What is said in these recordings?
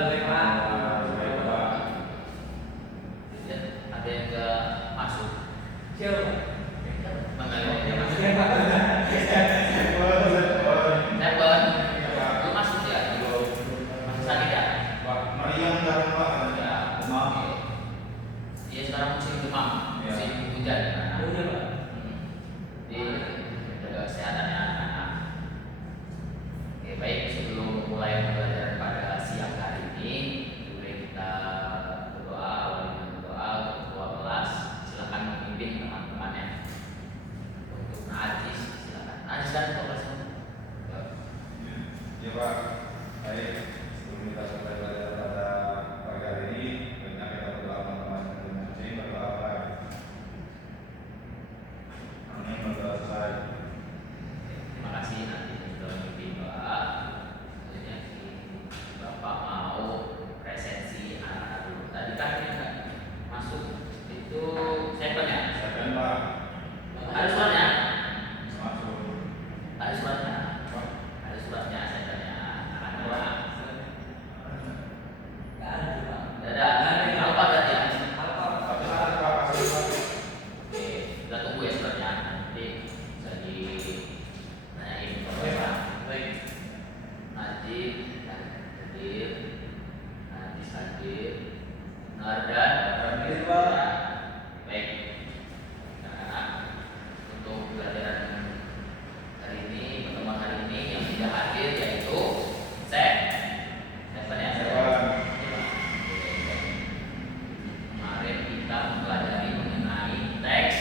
Ada yang nggak masuk? Siapa? Mana yang masuk? Siapa? Telepon. Belum masuk ya? Masih sakit ya? Mariam dan Pak. Ya. Maaf. Iya sekarang musim demam, musim hujan. Oh iya Pak. Jadi jaga kesehatannya anak-anak. Oke, baik, sebelum mulai pembelajaran pada siang hari ini, mari kita berdoa, awali dengan berdoa untuk ketua kelas. Silakan memimpin teman-temannya. Untuk Najis, silakan. Najis dan ketua kelas. Ya Pak. Baik. Sebelum kita mulai belajar pada pagi hari ini, banyak kita berdoa teman-teman yang menguji berdoa baik. Amin. Berdoa selesai. Terima kasih nanti sudah memimpin doa. Selanjutnya Bapak mau presensi anak-anak dulu. Tadi kan yang nggak masuk itu second ya? Silakan Pak. Ada suratnya? Masuk. Ada suratnya? Ada suratnya secondnya anak-anak. Nggak ada Pak. Tidak ada. Apa berarti ya? Tapi saat Pak kasih Pak. Oke, kita tunggu ya suratnya. Nanti bisa ditanyain ke Baik, Pak. Bapak. Baik. Najib hadir, Najis hadir, Nardan Hadir, Pak. Baik, anak-anak, untuk pelajaran hari ini, pertemuan hari ini yang tidak hadir yaitu Seven ya. Kemarin kita mempelajari mengenai teks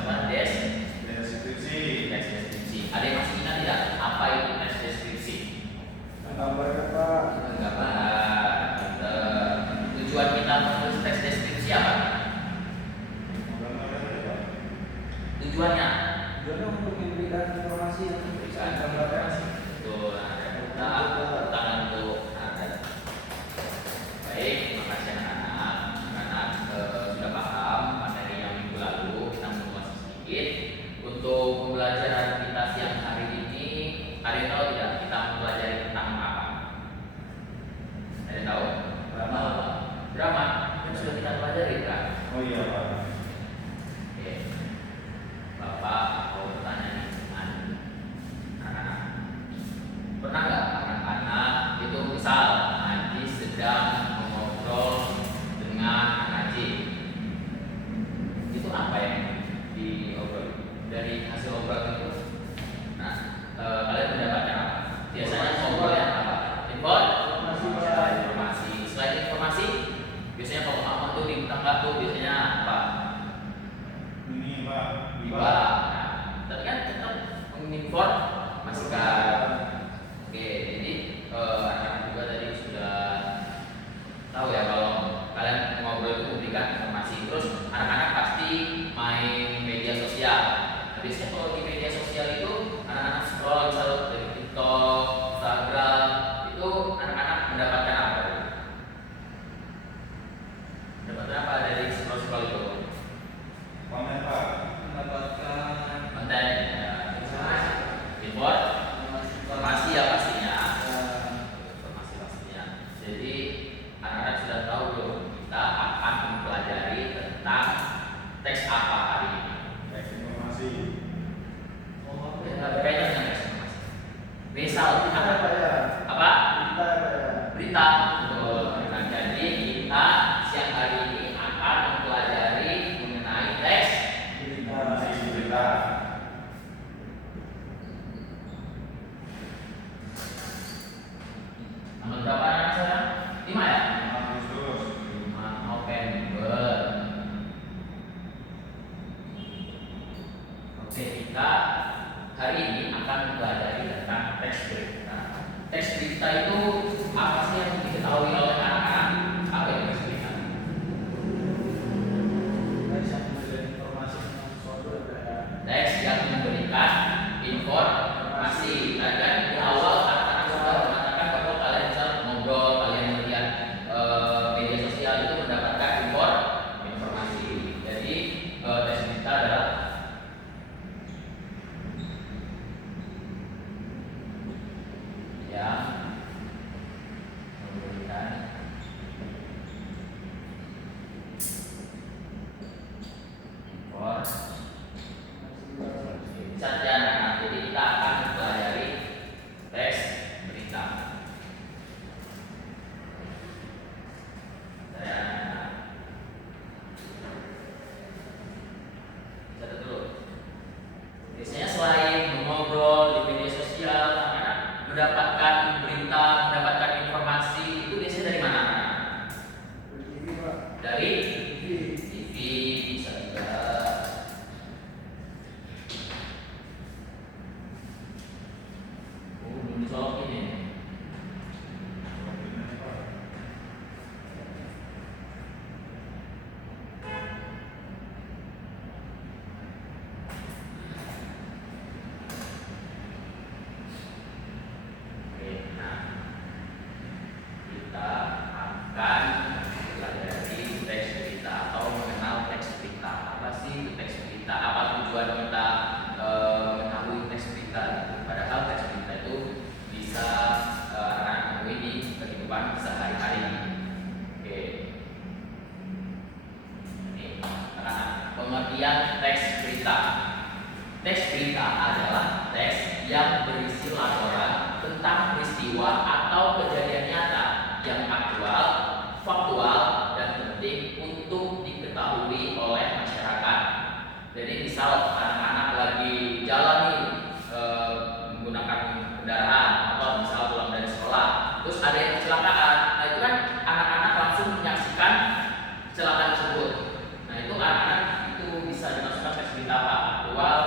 apa? Deskripsi. Teks deskripsi. Ada yang masih ingat tidak apa itu teks deskripsi? Gambarkan Pak. Tujuan kita menulis teks deskripsi apa? Gambarkan ya Pak. Tujuannya Tujuannya untuk memberikan informasi yang memberikan informasi. Betul. Kita tangan untuk anak. Baik, terima kasih anak-anak. Anak-anak sudah paham materi yang minggu lalu. Kita mengulas sedikit untuk pembelajaran kita siang hari ini. Ada yang tahu tidak kita mempelajari tentang apa? Ada yang tahu? Drama yang sudah kita pelajari kan? Oh iya Pak. Oke. Bapak mau bertanya nih dengan anak-anak. Pernah nggak anak-anak itu misal Najis sedang mengobrol dengan Najib? Itu apa yang diobrol? Dari hasil obrolan itu, nah kalian mendapatkan apa? Biasanya ngobrol yang apa? Informasi. Selain informasi, biasanya kalau kamu tuh diminta nggak tuh biasanya apa? Ini Pak. Biba. Nah, tapi kan tetap menginformasikan. Oke, jadi anak-anak juga tadi sudah tahu ya kalau kalian ngobrol itu memberikan informasi. Terus anak-anak pasti main media sosial. Nah, biasanya kalau di media sosial itu anak-anak scroll misalnya dari TikTok, Instagram, itu anak-anak mendapatkan apa? Mendapatkan apa dari scroll itu? Komen Pak. mendapatkan Konten, informasi ya pastinya. Informasi pastinya. Jadi anak-anak sudah tahu belum kita akan mempelajari tentang teks apa hari ini. Teks informasi. Berkaitan dengan teks informasi. Misal Apa Pak ya? apa? Kita Pak ya. Berita. Betul. Nah, jadi kita siang hari ini akan mempelajari mengenai teks. Informasi berita. Tanggal berapa anak sekarang? 5 ya? Agustus. 5 November. Oke, kita hari ini akan mempelajari tentang teks berita. Teks berita itu apa sih yang diketahui oleh anak-anak? Apa itu teks berita? informasi tentang sesuatu ada. Teks yang memberikan informasi. Nah, kan di awal anak-anak sudah mengatakan bahwa kalian bisa ngobrol, kalian melihat media sosial itu mendapatkan informasi. Jadi teks berita adalah yang berita, mendapatkan informasi itu biasanya dari mana? Dari TV bisa juga. Belum disolokin ya. Oke, nah kita akan pelajari teks berita atau mengenal teks berita. Apa sih itu teks berita? Apa tujuan kita mengetahui teks berita? Padahal teks berita itu bisa anak temui di kehidupan sehari-hari. Oke, ini pengertian teks berita. Teks berita adalah teks yang berisi laporan tentang peristiwa atau kejadian nyata yang aktual, faktual, dan penting untuk diketahui oleh masyarakat. Jadi misal anak-anak lagi jalan nih menggunakan kendaraan atau misal pulang dari sekolah, terus ada yang kecelakaan. Nah itu kan anak-anak langsung menyaksikan kecelakaan tersebut. Nah itu anak-anak itu bisa dimasukkan teks berita apa? Aktual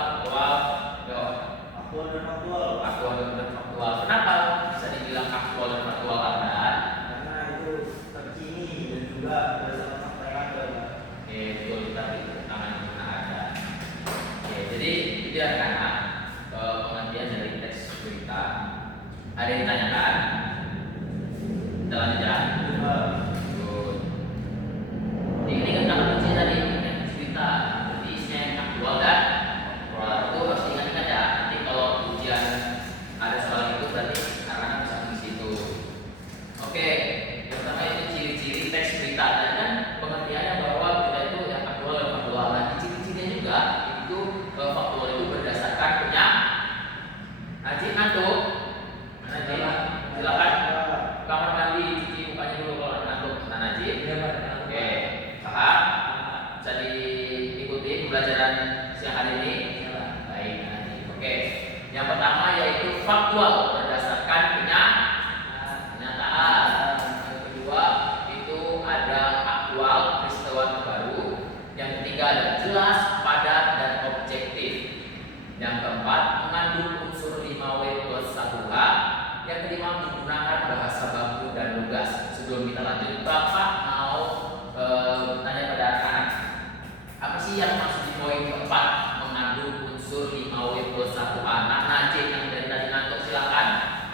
dan faktual. Aktual dan faktual. Kenapa bisa dibilang aktual dan faktual Anda? Karena itu terkini dan juga berdasarkan fakta yang ada. Oke, betul, kita beri tangan guna ada. Oke, jadi itu anak-anak pengertian dari teks berita. Ada yang ditanyakan? Kita lanjut ya. Good. Ini kan kunci tadi teks berita. Jadi isinya yang aktual dan faktual. Itu harus diingat-ingat ya. Nanti kalau ujian ada soal itu berarti anak-anak bisa mengisi itu. Oke, yang pertama itu ciri-ciri teks berita. Tadi kan pengertiannya bahwa berita itu yang aktual dan faktual. Nah, ciri-cirinya juga itu faktual itu berdasarkan punya Najib ngantuk. Najib, silakan kamar mandi cuci mukanya dulu kalau ngantuk. Nah, Najib. Oke, paham? Bisa diikuti pembelajaran siang hari ini. Baik, Najib. Oke, yang pertama yaitu faktual berdasarkan kenyataan. Yang kedua itu ada aktual peristiwa terbaru. Yang ketiga ada jelas, padat, dan objektif. Yang keempat mengandung unsur 5W+1H. Yang kelima menggunakan bahasa baku dan lugas. Sebelum kita lanjut, Bapak mau bertanya pada anak-anak, apa sih yang maksud di poin keempat mengandung unsur 5W+1H? Nah, Najib yang dari tadi ngantuk silakan.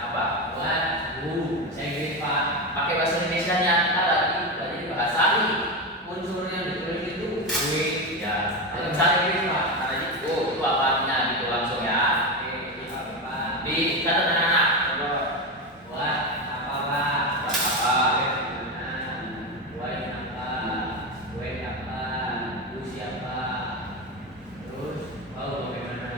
Apa? Saya Inggris Pak. Pakai bahasa Indonesia nya. Kita lagi belajar bahasa unsur yang ditulis itu ya. Dalam bahasa Inggris Pak. Karena itu apa artinya gitu langsung ya. Di catat anak-anak. Buat apa Pak? Apa? Buat apa? Buat apa? Lu siapa? Terus bagaimana?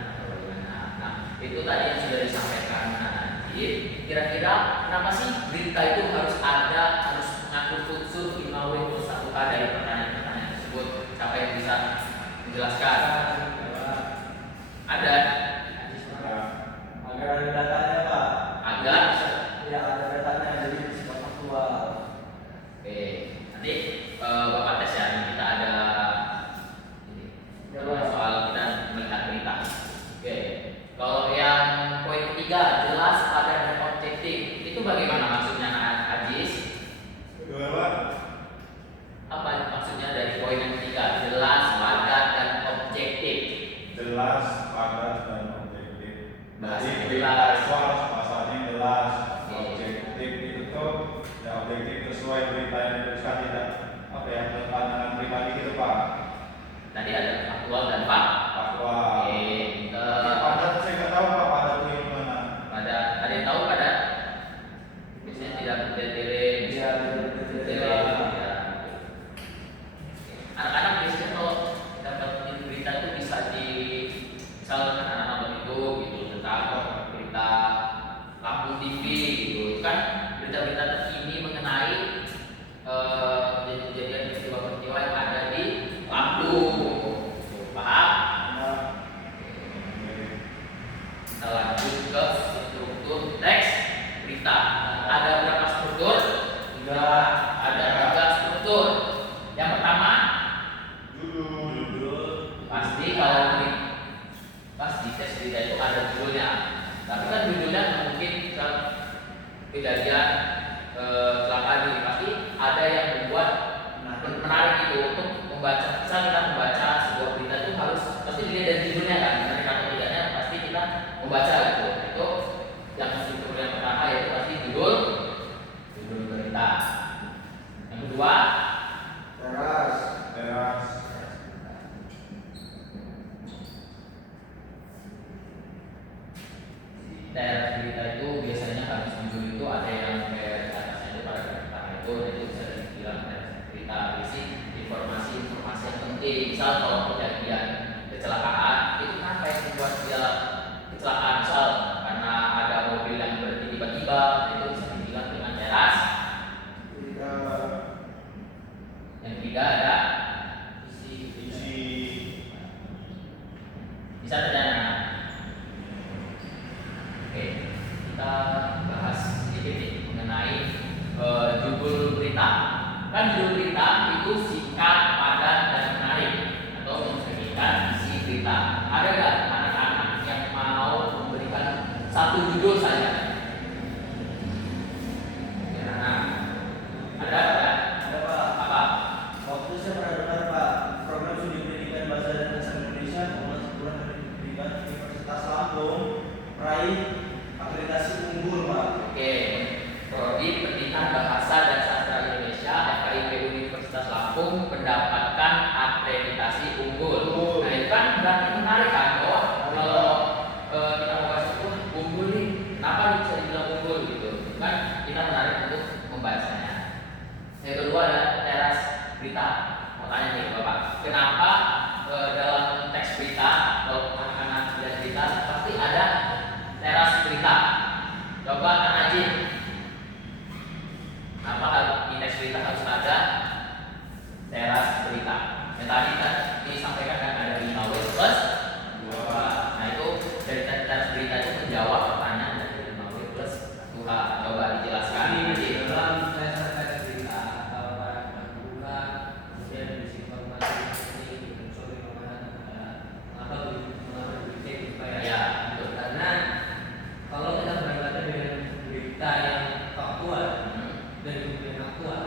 Nah, itu tadi yang sudah disampaikan Najib. Kira-kira kenapa sih berita itu harus mengandung unsur 5W+1H dari pertanyaan-pertanyaan tersebut? Siapa yang bisa menjelaskan? Ada? Agar ada datanya Pak. Ada? Ya ada datanya jadi bersifat faktual. Oke, nanti Bapak tes ya. Kita ada ini. Soal kita melihat berita. Oke, kalau yang poin ketiga jelas, padat, dan objektif itu bagaimana maksudnya Ajis? Apa maksudnya dari poin yang ketiga jelas, padat, dan objektif? Jelas, padat, dan objektif. Bahasanya Jadi jelas. bahasanya jelas, Oke. objektif itu tuh ya objektif sesuai berita yang dituliskan, tidak apa ya pandangan pribadi gitu Pak. Tadi ada faktual dan Faktual. Oke, Padat saya nggak tahu Pak, padat itu yang mana. padat. Ada yang tahu padat? Biasanya tidak bertele-tele. Iya, Bertele. Ya. Anak-anak biasanya kalau dapat berita itu bisa di misalkan anak-anak nonton itu gitu tentang berita Lampung TV gitu. Itu kan berita-berita terkini mengenai kejadian peristiwa-peristiwa yang ada di Lampung. Paham? Kita lanjut ke struktur teks berita. kejadian kecelakaan ini, pasti ada yang membuat menarik itu untuk membaca. Misal kita membaca sebuah berita itu harus pasti dilihat dari judulnya kan, menarik atau tidaknya pasti kita membaca gitu. Itu yang fitur yang pertama, yaitu pasti judul berita. Yang kedua, teras. Teras berita itu biasanya harus muncul itu ada yang kayak di atasnya itu pada pertama itu bisa dibilang teras berita, berisi informasi yang penting. Misal kalau kejadian kecelakaan itu kenapa yang membuat dia kecelakaan, misal karena ada mobil yang berhenti tiba-tiba, itu bisa dibilang dengan teras. Yang ketiga ada isi. Bisa terjadi. Oke, kita bahas sedikit nih mengenai judul berita. Kan judul berita itu singkat, padat, dan menarik atau mencerminkan isi berita. Ada nggak anak-anak yang mau memberikan satu judul saja? Nah, ada nggak? Ada Pak. Apa? Waktu saya pernah dengar Pak, program studi pendidikan bahasa dan bahasa Indonesia bulan pendidikan Universitas Lampung meraih akreditasi unggul Pak. Oke, Prodi Pendidikan Bahasa dan Sastra Indonesia FKIP Universitas Lampung mendapatkan akreditasi unggul. Nah itu kan berarti menarik kan, bahwa kalau kita mau bahas itu unggul nih, kenapa nih bisa dibilang unggul gitu? Kan kita menarik untuk membacanya. Yang kedua ada teras berita. Mau tanya nih Bapak, kenapa dalam teks berita kalau anak-anak lihat berita pasti ada teras berita? Coba Kang Aji, kenapa di teks berita harus ada teras berita? Yang tadi kan disampaikan kan ada 5W plus 2H. Nah itu dari teras berita itu menjawab pertanyaan dari 5W plus 2H. Coba dijelaskan. Di dalam teras berita atau paragraf buka, kemudian berisi informasi seperti unsur mengapa berita itu supaya Ya, betul. karena kalau kita berangkat dengan berita yang faktual dan kemudian aktual,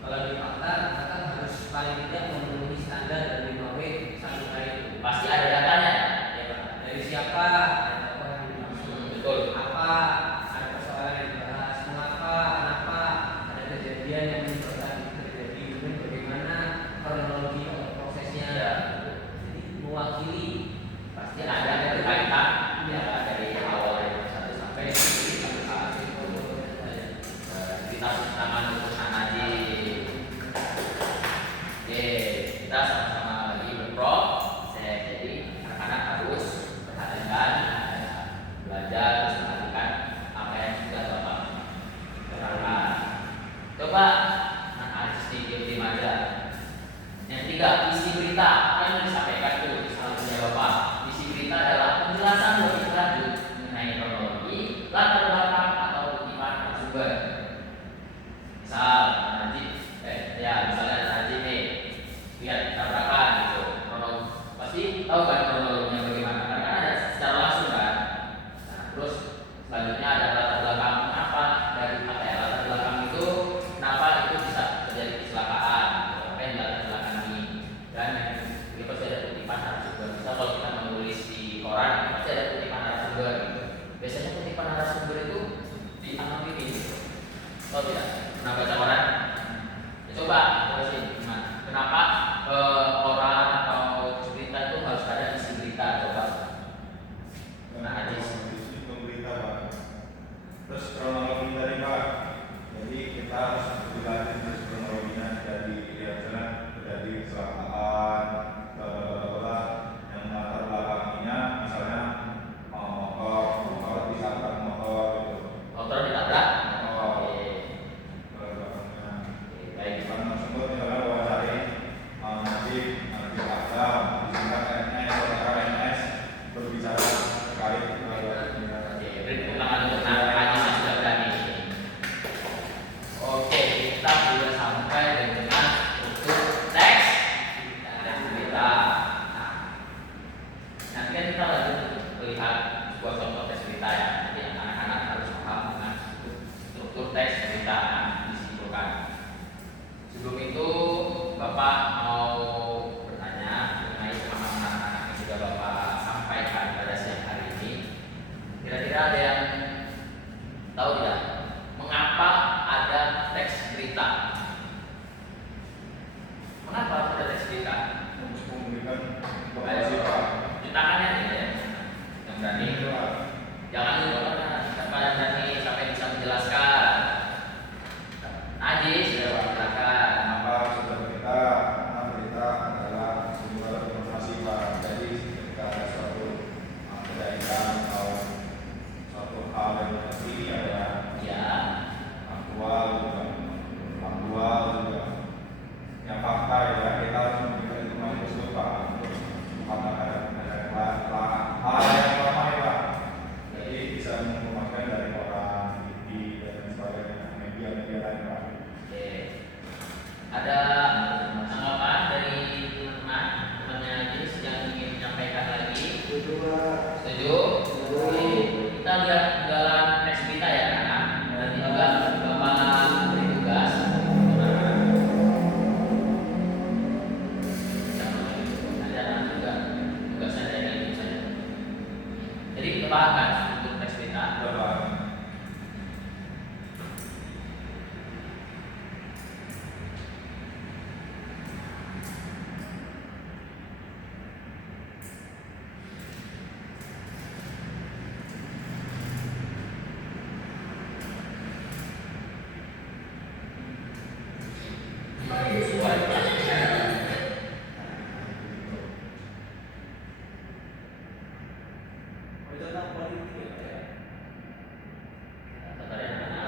kalau di fakta maka harus paling tidak memenuhi standar dari 5W 1H itu. Pasti ada datanya. Ya Pak, dari siapa, ada apa yang dimaksud, Betul. apa, ada persoalan yang dibahas, mengapa, kenapa, ada kejadian yang terjadi, kemudian bagaimana kronologi atau prosesnya. Ya. Jadi mewakili Pasti ada berkaitan ya dari awal dari 1 sampai kita tangan untuk Haji. Oke, kita sama-sama lagi berprov. Jadi anak-anak harus perhatikan, belajar, terus perhatikan apa yang sudah Bapak terangkan. Coba Haji sedikit aja. Yang ketiga, isi berita. Apa yang disampaikan tuh di salah Bapak? Isi berita adalah penjelasan lebih lanjut mengenai kronologi, latar belakang atau kutipan sumber. Misal misalnya Haji nih lihat tabrakan gitu, pasti tahu kan kronologinya bagaimana? Karena kan ada secara langsung kan. Nah, terus selanjutnya ada latar belakang kenapa dari latar belakang itu kenapa itu bisa terjadi kecelakaan, apa yang latar belakangi, dan ini pasti ada kutipan narasumber. Misal kalau kita menulis di koran pasti ada kutipan narasumber. Biasanya kutipan narasumber itu diambil ini. Tahu tidak? Pernah baca koran? Ya, coba terusin gimana? Kenapa koran atau berita itu harus ada isi berita? Coba. Nah, Haji. Isi berita Pak. Terus kronologi dari Pak. Jadi kita harus dilatih terus kronologinya dari jalan terjadi kecelakaan, yang latar belakangnya misalnya motor ditabrak motor gitu. Motor ditabrak. Oh. Oke.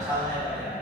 salah ya Pak ya.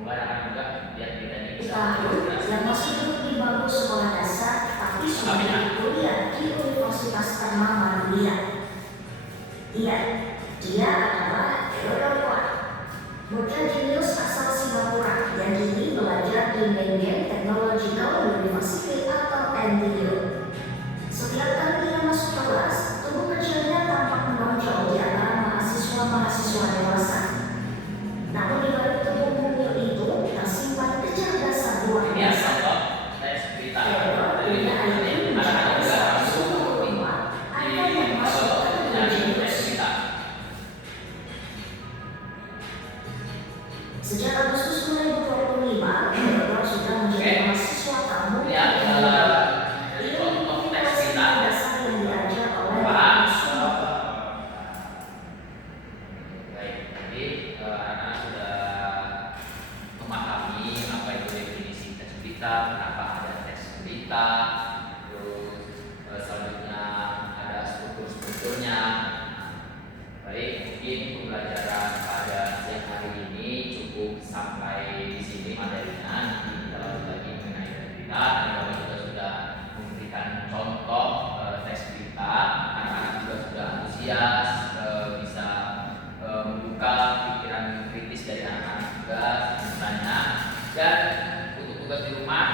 Mulai akan juga biar kita ini bisa Tahu yang masih duduk di bangku sekolah dasar tapi sudah kuliah di Universitas Ternama Manulia. Dia adalah Theodore, bocah jenius asal Singapura yang kini belajar di Nanyang Technological University atau NTU. Setiap kali ia masuk kelas, tubuh kecilnya tampak menonjol di antara mahasiswa-mahasiswa dewasa. Namun di balik tubuh mungil itu tersimpan kecerdasan luar ini biasa. contoh tes berita Theodore dari punya IQ anak-anak juga mencapai masuk 105 atau yang masuk kategori dari tes jenius. berita. Sejak Agustus 2025, Theodore sudah menjadi Oke. mahasiswa tamu Ini adalah contoh tes berita. dasar yang diajar oleh Paham? mahasiswa. Baik, jadi anak-anak sudah memahami apa itu definisi tes berita, kenapa ada tes berita, terus selanjutnya ada struktur-strukturnya. Baik, mungkin pembelajaran pada siang hari ini cukup sampai di sini materinya. Nanti kita lanjut lagi mengenai tes berita. Tadi Bapak juga sudah memberikan contoh tes berita. Anak-anak juga sudah antusias, bisa membuka pikiran kritis dari anak-anak juga sebenarnya. Dan untuk tugas di rumah,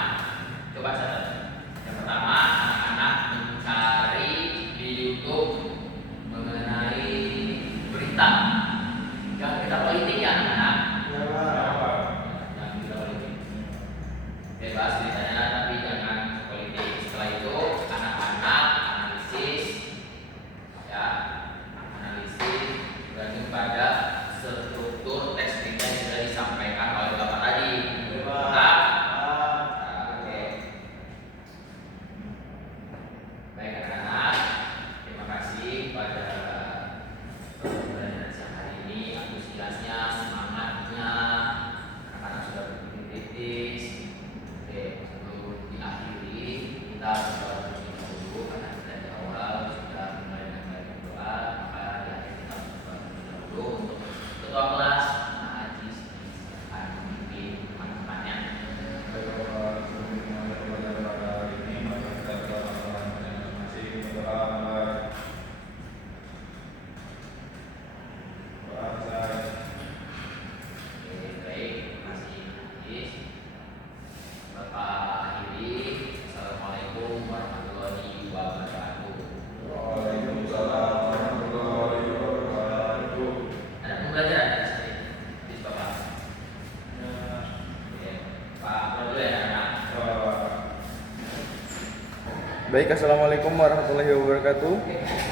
coba catat. Yang pertama, anak-anak mencari di YouTube mengenai berita. Jangan berita politik ya anak-anak. Ya Pak. Jangan berita politik. Bebas beritanya, tapi jangan politik. Setelah itu anak-anak analisis, ya, analisis berarti pada struktur teks berita yang sudah disampaikan oleh Bapak tadi. Ya Pak. Nah, Ah. oke. Baik anak-anak, terima kasih pada pembelajaran siang hari ini, antusiasnya, semangatnya, anak-anak sudah berpikir kritis. Oke, sebelum diakhiri kita coba berdoa dulu karena kita di awal sudah mulai dengan baik doa, maka di akhir kita coba berdoa dulu untuk ketua kelas, Pak Haji, akan memimpin teman-temannya. Baik Bapak, sebelum dimulai pembelajaran pada hari ini, mari kita berdoa masing-masing. Berdoa Bapak. Doa saya. Oke, baik, terima kasih Hafiz. Bapak akhiri. Assalamualaikum warahmatullahi wabarakatuh. Waalaikumsalam warahmatullahi wabarakatuh. Ada pembelajaran di sini, Hafiz Bapak. Ya. Oke, Pak, dulu ya anak. Baik, assalamualaikum warahmatullahi wabarakatuh.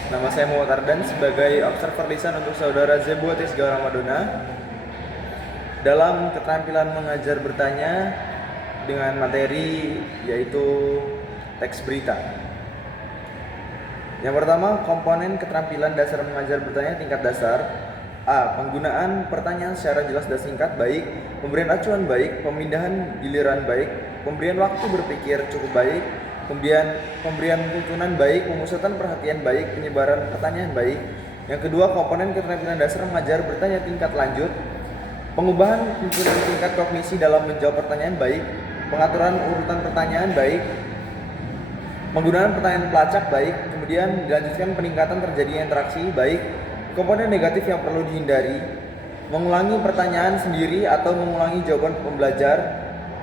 Nama saya Muhammad Ardan sebagai observer lisan untuk saudara Zebu Tisga Ramadona. Dalam keterampilan mengajar bertanya dengan materi yaitu teks berita. Yang pertama, komponen keterampilan dasar mengajar bertanya tingkat dasar. A. Penggunaan pertanyaan secara jelas dan singkat baik, pemberian acuan baik, pemindahan giliran baik, pemberian waktu berpikir cukup baik, kemudian pemberian tuntunan baik, pemusatan perhatian baik, penyebaran pertanyaan baik. Yang kedua, komponen keterampilan dasar mengajar bertanya tingkat lanjut, pengubahan tingkat kognisi dalam menjawab pertanyaan baik, pengaturan urutan pertanyaan baik, penggunaan pertanyaan pelacak baik, kemudian dilanjutkan peningkatan terjadinya interaksi baik, komponen negatif yang perlu dihindari, mengulangi pertanyaan sendiri atau mengulangi jawaban pembelajar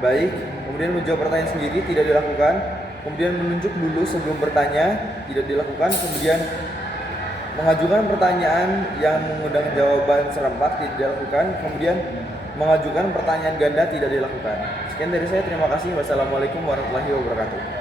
baik, kemudian menjawab pertanyaan sendiri tidak dilakukan, kemudian menunjuk dulu sebelum bertanya tidak dilakukan, kemudian mengajukan pertanyaan yang mengundang jawaban serempak tidak dilakukan, kemudian mengajukan pertanyaan ganda tidak dilakukan. Sekian dari saya, terima kasih. Wassalamualaikum warahmatullahi wabarakatuh.